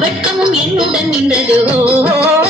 வெட்கமும் என்னுடன் நின்றதோ.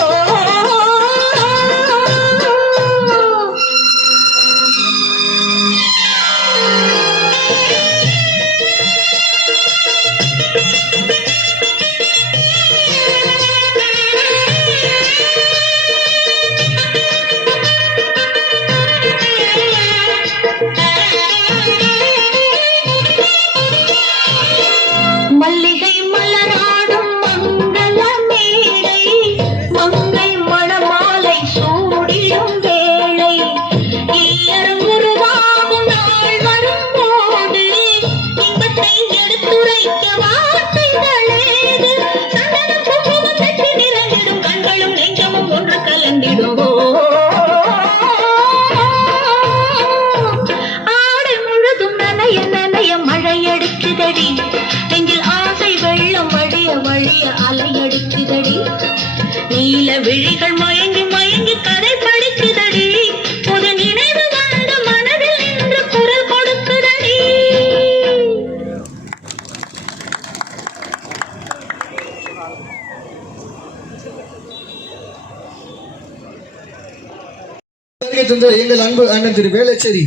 வருகை எங்கள் அன்பு அண்ணன் திரு வேளச்சேரி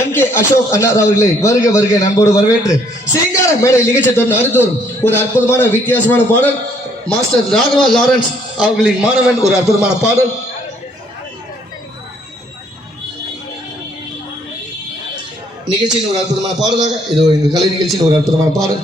எம் கே அசோக் அண்ணார் அவர்களை வருக வருக நண்போடு வரவேற்று சிங்கார மேடை நிகழ்ச்சி தொடர்ந்து அடுத்தோறும் ஒரு அற்புதமான வித்தியாசமான பாடல். மாஸ்டர் ராகவா லாரன்ஸ் அவர்களின் மாணவன் ஒரு அற்புதமான பாடல். நிகழ்ச்சியின் ஒரு அற்புதமான பாடலாக இது எங்கள் கலை நிகழ்ச்சியின் ஒரு அற்புதமான பாடல்.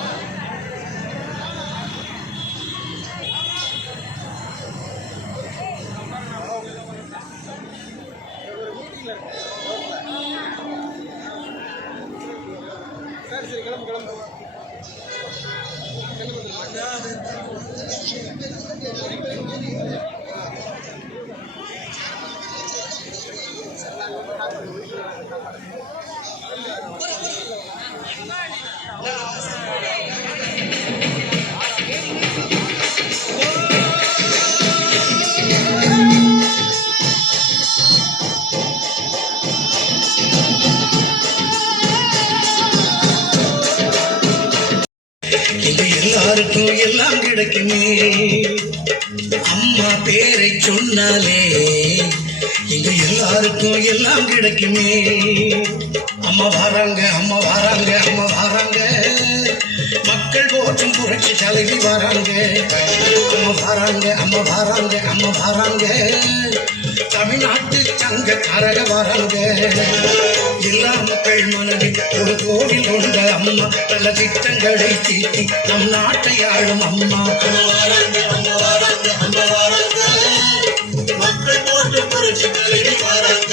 சொன்னாலே இங்க எல்லாருக்கும் எல்லாம் கிடைக்குமே. அம்மா வாராங்க அம்மா வாராங்க அம்மா வாராங்க. மக்கள் போற்றும் புரட்சி தலைவி வராங்க. அம்மா வாராங்க அம்மா வாராங்க அம்மா வாராங்க. தமிழ்நாட்டு சங்க கரக வராங்க. எல்லா மக்கள் மனதில் ஒரு கோவில் கொண்ட அம்மா. பல திட்டங்களை தீட்டி நம் நாட்டை ஆளும் அம்மா. அம்மா வராங்க அம்மா வராங்க அம்மா வராங்க மக்கள் புரட்சி தலைவி வராங்க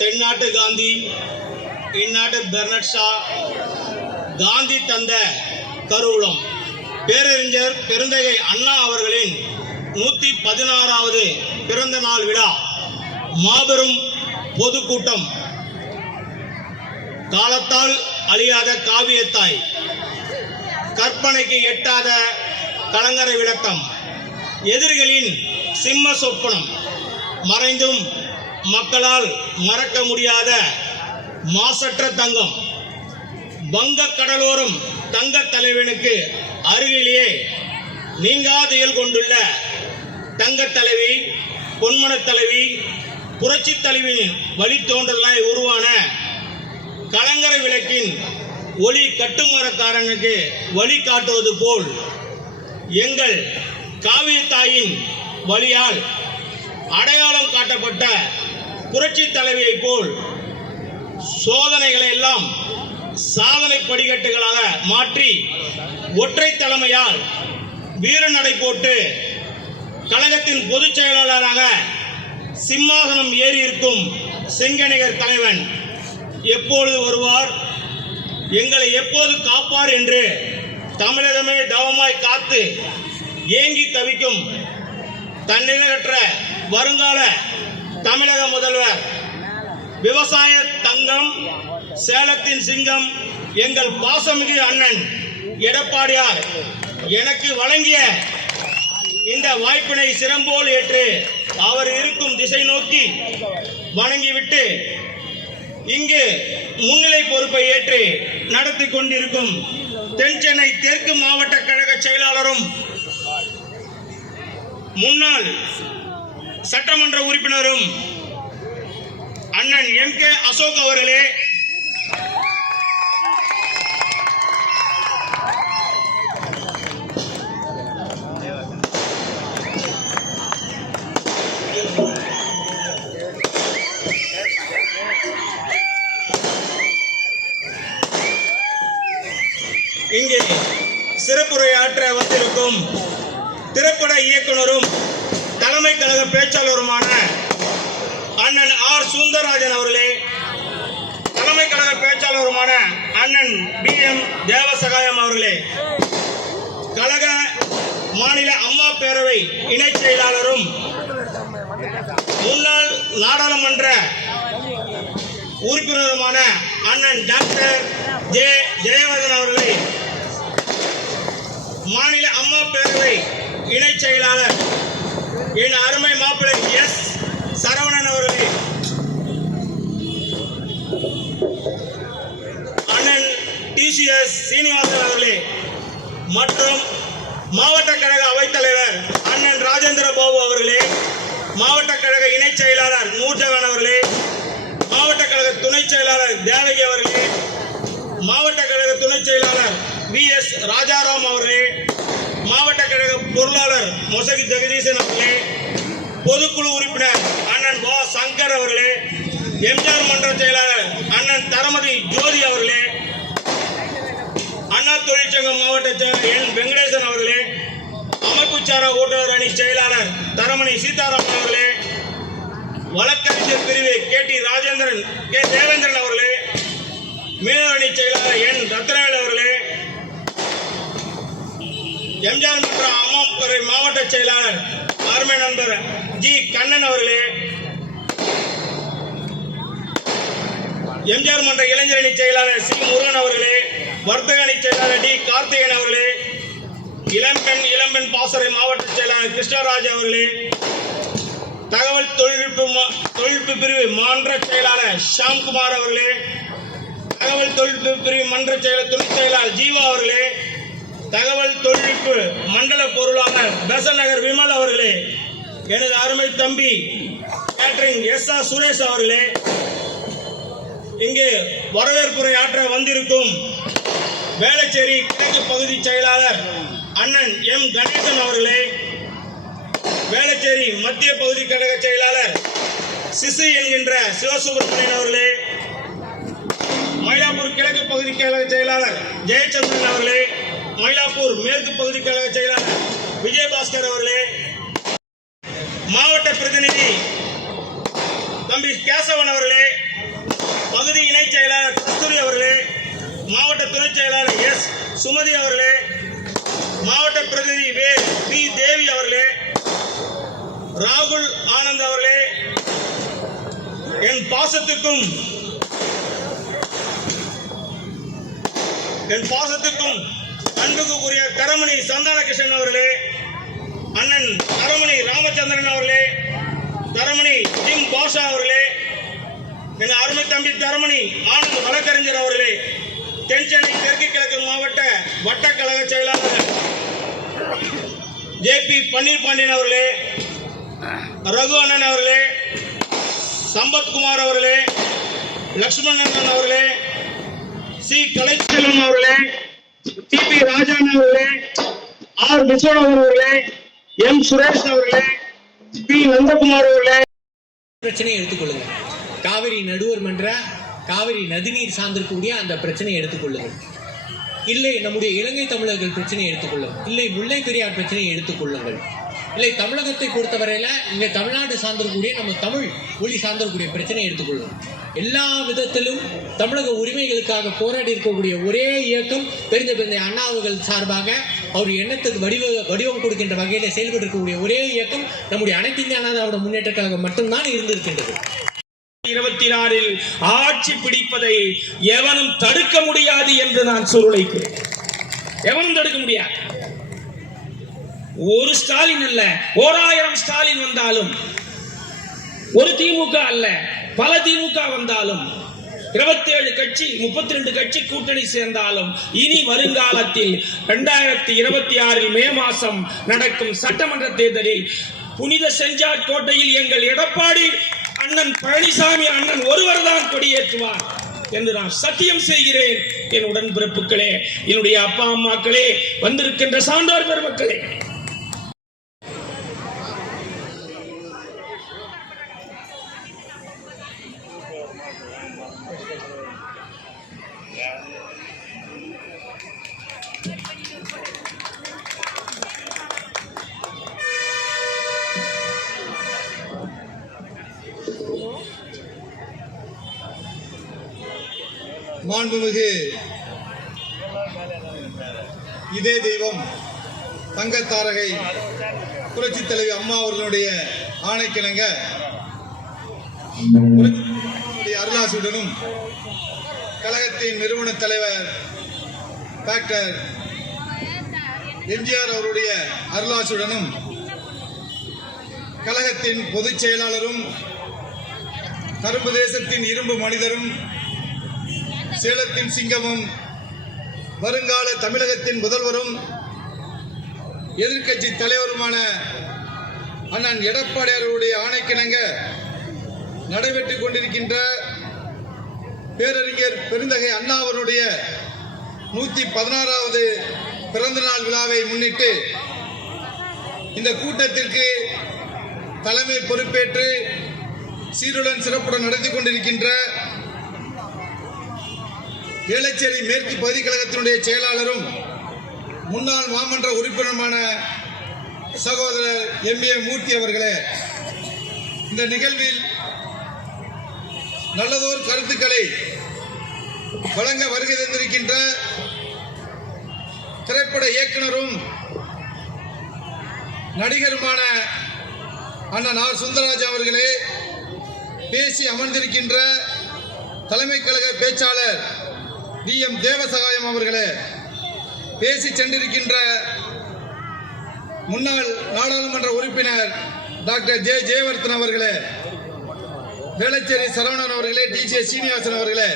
தென்னாட்டு காந்தி இந்நாட்டு பெர்னட் ஷா காந்தி தந்த கருவூலம். பேரறிஞர் பெருந்தகை அண்ணா அவர்களின் நூற்றி பதினாறாவது பிறந்த நாள் விழா மாபெரும் பொதுக்கூட்டம். காலத்தால் அழியாத காவியத்தாய் கற்பனைக்கு எட்டாத கலங்கரை விளக்கம். எதிரிகளின் சிம்ம சொப்பனம். மறைந்தும் மக்களால் மறக்க முடியாத மாசற்ற தங்கம். வங்க கடலோரம் தங்க தலைவனுக்கு அருகிலேயே நீங்காத இயல் கொண்டுள்ள தங்க தலைவி பொன்மன தலைவி புரட்சி தலைவியின் வழித்தோன்றலாய் உருவான கலங்கரை விளக்கின் ஒளி கட்டுமரக்காரனுக்கு வழி காட்டுவது போல் எங்கள் காவிய தாயின் வழியால் அடையாளம் காட்டப்பட்ட புரட்சி தலைவியை போல் சோதனைகளை எல்லாம் சாதனை படிக்கட்டுகளாக மாற்றி ஒற்றை தலைமையால் வீரநடை போட்டு கழகத்தின் பொதுச் செயலாளராக சிம்மாசனம் ஏறி இருக்கும் செங்கனிகர் தலைவன் எப்பொழுது வருவார்? எங்களை எப்போது காப்பார் என்று தமிழகமே தவமாய் காத்து ஏங்கி தவிக்கும் தன்னிகரற்ற வருங்கால தமிழக முதல்வர் விவசாய தங்கம் சேலத்தின் சிங்கம் எங்கள் பாசமிகு அண்ணன் எடப்பாடியார் எனக்கு வழங்கிய இந்த வாய்ப்பினை சிறம்போல் ஏற்று அவர் இருக்கும் திசை நோக்கி வணங்கிவிட்டு இங்கு முன்னிலை பொறுப்பை ஏற்று நடத்தி கொண்டிருக்கும் தென் சென்னை தெற்கு மாவட்ட கழக செயலாளரும் முன்னாள் சட்டமன்ற உறுப்பினரும் அண்ணன் எம் கே அசோக் அவர்களே இங்கே சிறப்புரையாற்ற வந்திருக்கும் திரைப்பட இயக்குனரும் தலைமை கழக பேச்சாளருமான அண்ணன் ஆர் சுந்தரராஜன் அவர்களே தலைமை கழக பேச்சாளருமான அண்ணன் பி எம் தேவசகாயம் அவர்களே கழக மாநில அம்மா பேரவை இணைச் செயலாளரும் முன்னாள் நாடாளுமன்ற உறுப்பினருமான அண்ணன் டாக்டர் ஜே ஜெயவர்தன் அவர்களை மாநில அம்மா பேரவை இணைச் செயலாளர் என் அருமை மாப்பிள்ளை எஸ் சரவணன் அவர்களை. அண்ணன் டிசிஎஸ் சீனிவாசன் அவர்களே. மற்றும் மாவட்ட கழக அவைத்தலைவர் அண்ணன் ராஜேந்திர பாபு அவர்களே. மாவட்ட கழக இணைச் செயலாளர் நூர்ஜகான் அவர்களே. மாவட்ட கழக துணைச் செயலாளர் தேவகி அவர்களே. மாவட்ட கழக துணைச் செயலாளர் வி எஸ் ராஜாராம் அவர்களே மாவட்ட கழக பொருளாளர் மொசகி ஜெகதீசன் அவர்களே பொதுக்குழு உறுப்பினர் அண்ணன் வா சங்கர் அவர்களே எம்ஜிஆர் மன்ற செயலாளர் அண்ணன் தரமதி ஜோதி அவர்களே அண்ணா தொழிற்சங்க மாவட்ட செயலர் என் வெங்கடேசன் அவர்களே அமைப்புச்சார ஓட்டுநர் அணி செயலாளர் தரமணி சீதாராமன் அவர்களே வழக்கறிஞர் பிரிவு K D Rajendran K Devendran அவர்களே மீனவரணி செயலாளர் என் ரத்னவேல் அவர்களே எம்ஜிஆர் மற்றும் அம்மாத்துறை மாவட்ட செயலாளர் அருமை நண்பர் ஜி கண்ணன் அவர்களே எம்ஜிஆர் மன்ற இளைஞரணி செயலாளர் சி முருகன் அவர்களே வர்த்தக அணி செயலாளர் டி கார்த்திகேயன் அவர்களே இளம்பெண் இளம்பெண் பாசறை மாவட்ட செயலாளர் கிருஷ்ணராஜ் அவர்களே தகவல் தொழில்நுட்ப மா- தொழில்நுட்ப பிரிவு மன்ற செயலாளர் ஷாம்குமார் அவர்களே தகவல் தொழில்நுட்ப பிரிவு மன்ற செயலர் துணை செயலாளர் ஜீவா அவர்களே தகவல் தொழில்நுட்ப மண்டல பொருளாளர் பெசநகர் விமல் அவர்களே எனது அருமை தம்பி கேட்டரிங் எஸ் ஆர் சுரேஷ் அவர்களே இங்கே வரவேற்புரை ஆற்ற வந்திருக்கும் வேளச்சேரி கிழக்கு பகுதி செயலாளர் அண்ணன் எம் கணேசன் அவர்களே வேளச்சேரி மத்திய பகுதி கழக செயலாளர் சிசு என்கின்ற சிவசுப்பிரமணியன் அவர்களே மயிலாப்பூர் கிழக்கு பகுதி கழக செயலாளர் ஜெயச்சந்திரன் அவர்களே மயிலாப்பூர் மேற்கு பகுதி கழக செயலாளர் விஜயபாஸ்கர் அவர்களே மாவட்ட பிரதிநிதி தம்பி கேசவன் அவர்களே பகுதி இணைச் செயலாளர் கஸ்தூரி அவர்களே மாவட்ட துணைச் செயலாளர் எஸ் சுமதி அவர்களே மாவட்ட பிரதிநிதி வே பி தேவி அவர்களே ராகுல் ஆனந்த் அவர்களே என் பாசத்துக்கும் என் பாசத்துக்கும் அன்புக்குரிய கரமணி சந்தானகிருஷ்ணன் அவர்களே அண்ணன் தரமணி ராமச்சந்திரன் அவர்களே தரமணி ஜிம் பாஷா அவர்களே என் அருமை தம்பி தரமணி ஆனந்த் வழக்கறிஞர் அவர்களே தென்சென்னை தெற்கு கிழக்கு மாவட்ட வட்டக்கழக செயலாளர் ஜே பி பன்னீர் பாண்டியன் அவர்களே ரகு அண்ணன் அவர்களே சம்பத்குமார் அவர்களே லக்ஷ்மணன் அவர்களே சி. கலைச்செல்வன் அவர்களே டி. பி. ராஜன் அவர்களே ஆர். மிசோன் அவர்களே எம். சுரேஷ் அவர்களே பி. நந்தகுமார் அவர்களே. பிரச்சனையை எடுத்துக்கொள்ளுங்க. காவிரி நடுவர் மன்ற காவிரி நதிநீர் சார்ந்திருக்கக்கூடிய அந்த பிரச்சனையை எடுத்துக்கொள்ளுங்கள் இல்லை நம்முடைய இலங்கை தமிழர்கள் பிரச்சனையை எடுத்துக்கொள்ளுங்கள் இல்லை முல்லை பெரியார் பிரச்சனையை எடுத்துக்கொள்ளுங்கள். இல்லை தமிழகத்தை பொறுத்தவரையில் இங்கே தமிழ்நாடு சார்ந்திருக்கக்கூடிய நம்ம தமிழ் மொழி சார்ந்திருக்கக்கூடிய பிரச்சனையை எடுத்துக்கொள்ளும் எல்லா விதத்திலும் தமிழக உரிமைகளுக்காக போராடி இருக்கக்கூடிய ஒரே இயக்கம் பெருந்த பெருந்த அண்ணாவுகள் சார்பாக அவர் எண்ணத்துக்கு வடிவ வடிவம் கொடுக்கின்ற வகையில் செயல்பட்டு இருக்கக்கூடிய ஒரே இயக்கம் நம்முடைய அனைத்து இந்திய அண்ணா திராவிட மட்டும்தான் இருந்திருக்கின்றது. இருபத்தி ஆறில் ஆட்சி பிடிப்பதை எவனும் தடுக்க முடியாது என்று நான் சொல்லுழைக்கிறேன் எவனும் தடுக்க முடியாது. ஒரு ஸ்டாலின் அல்ல ஓராயிரம் ஸ்டாலின் வந்தாலும் ஒரு திமுக அல்ல பல திமுக வந்தாலும் இருபத்தி ஏழு கட்சி முப்பத்தி ரெண்டு கட்சி கூட்டணி சேர்ந்தாலும் இனி வருங்காலத்தில் இரண்டாயிரத்தி இருபத்தி ஆறில் மே மாசம் நடக்கும் சட்டமன்ற தேர்தலில் புனித செஞ்சார் கோட்டையில் எங்கள் எடப்பாடி அண்ணன் பழனிசாமி அண்ணன் ஒருவர் தான் கொடியேற்றுவார் என்று நான் சத்தியம் செய்கிறேன். என் உடன்பிறப்புகளே என்னுடைய அப்பா அம்மாக்களே வந்திருக்கின்ற சான்றோர் பெருமக்களே மாண்புமிகு இதே தெய்வம் தங்கத்தாரகை புரட்சி தலைவி அம்மா அவர்களுடைய ஆணைக்கிணங்க அருளாசியுடனும் கழகத்தின் நிறுவன தலைவர் டாக்டர் எம்ஜிஆர் அவருடைய அருளாசியுடனும் கழகத்தின் பொதுச் செயலாளரும் கரும்பு தேசத்தின் இரும்பு மனிதரும் சேலத்தின் சிங்கமும் வருங்கால தமிழகத்தின் முதல்வரும் எதிர்க்கட்சி தலைவருமான அண்ணன் எடப்பாடியாருடைய ஆணைக்கிணங்க நடைபெற்றுக் கொண்டிருக்கின்ற பேரறிஞர் பெருந்தகை அண்ணா அவருடைய நூத்தி பதினாறாவது பிறந்தநாள் விழாவை முன்னிட்டு இந்த கூட்டத்திற்கு தலைமை பொறுப்பேற்று சீருடன் சிறப்புடன் நடத்தி கொண்டிருக்கின்ற ஏலச்சேரி மேற்கு பகுதி கழகத்தினுடைய செயலாளரும் முன்னாள் மாமன்ற உறுப்பினருமான சகோதரர் எம் ஏ மூர்த்தி அவர்களே இந்த நிகழ்வில் நல்லதோர் கருத்துக்களை வழங்க வருகை தந்திருக்கின்ற திரைப்பட இயக்குனரும் நடிகருமான அண்ணன் ஆர். சுந்தரராஜ் அவர்களே பேசி அமர்ந்திருக்கின்ற தலைமை கழக பேச்சாளர் டி எம் தேவசகாயம் அவர்களே பேசி சென்றிருக்கின்ற முன்னாள் நாடாளுமன்ற உறுப்பினர் டாக்டர் ஜே ஜெயவர்தன் அவர்களே வேளச்சேரி சரவணன் அவர்களே டி ஜே சீனிவாசன் அவர்களே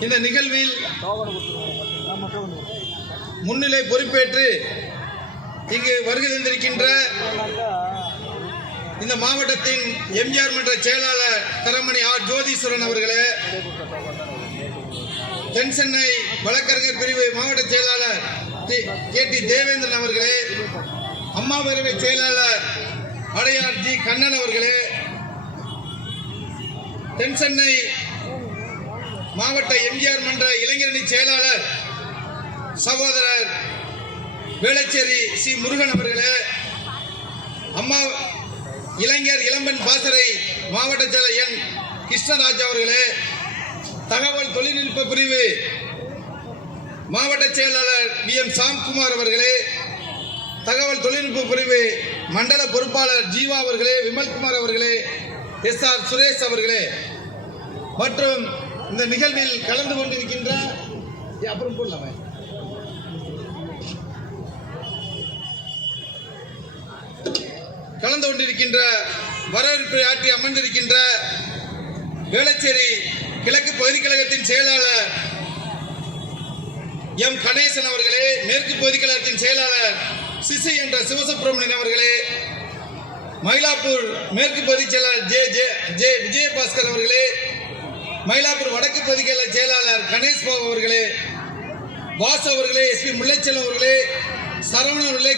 இந்த நிகழ்வில் முன்னிலை பொறுப்பேற்று இங்கு வருகை தந்திருக்கின்ற இந்த மாவட்டத்தின் எம்ஜிஆர் மன்ற செயலாளர் தரமணி ஆர் ஜோதீஸ்வரன் அவர்களே தென் சென்னை வழக்கறிஞர் பிரிவு மாவட்ட செயலாளர் கே டி தேவேந்திரன் அவர்களே அம்மா பேரவை செயலாளர் அடையார் ஜி கண்ணன் அவர்களே தென் சென்னை மாவட்ட எம்ஜிஆர் மன்ற இளைஞரணி செயலாளர் சகோதரர் வேளச்சேரி சி முருகன் அவர்களே அம்மா இளைஞர் இளம்பெண் பாசறை மாவட்ட செயலர் என். கிருஷ்ணராஜ் அவர்களே தகவல் தொழில்நுட்ப பிரிவு மாவட்ட செயலாளர் வி. எம். சாம்குமார் அவர்களே தகவல் தொழில்நுட்ப பிரிவு மண்டல பொறுப்பாளர் ஜீவா அவர்களே விமல்குமார் அவர்களே எஸ். ஆர். சுரேஷ் அவர்களே. மற்றும் இந்த நிகழ்வில் கலந்து கொண்டிருக்கின்ற அப்புறம் போடலாமே. கலந்து கொண்டிருக்கின்ற வரவேற்பை ஆற்றி அமர்ந்திருக்கின்ற வேளச்சேரி கிழக்கு பகுதி செயலாளர் எம் கணேசன் அவர்களே மேற்கு பகுதி செயலாளர் சிசி என்ற சிவசுப்பிரமணியன் அவர்களே மயிலாப்பூர் மேற்கு பகுதிச் செயலாளர் ஜே ஜே ஜே விஜயபாஸ்கர் அவர்களே மயிலாப்பூர் வடக்கு பகுதி செயலாளர் கணேஷ் பாபு அவர்களே வாசு அவர்களே எஸ் பி முல்லைச்செல்வம் அவர்களே சரவணன் அவர்களே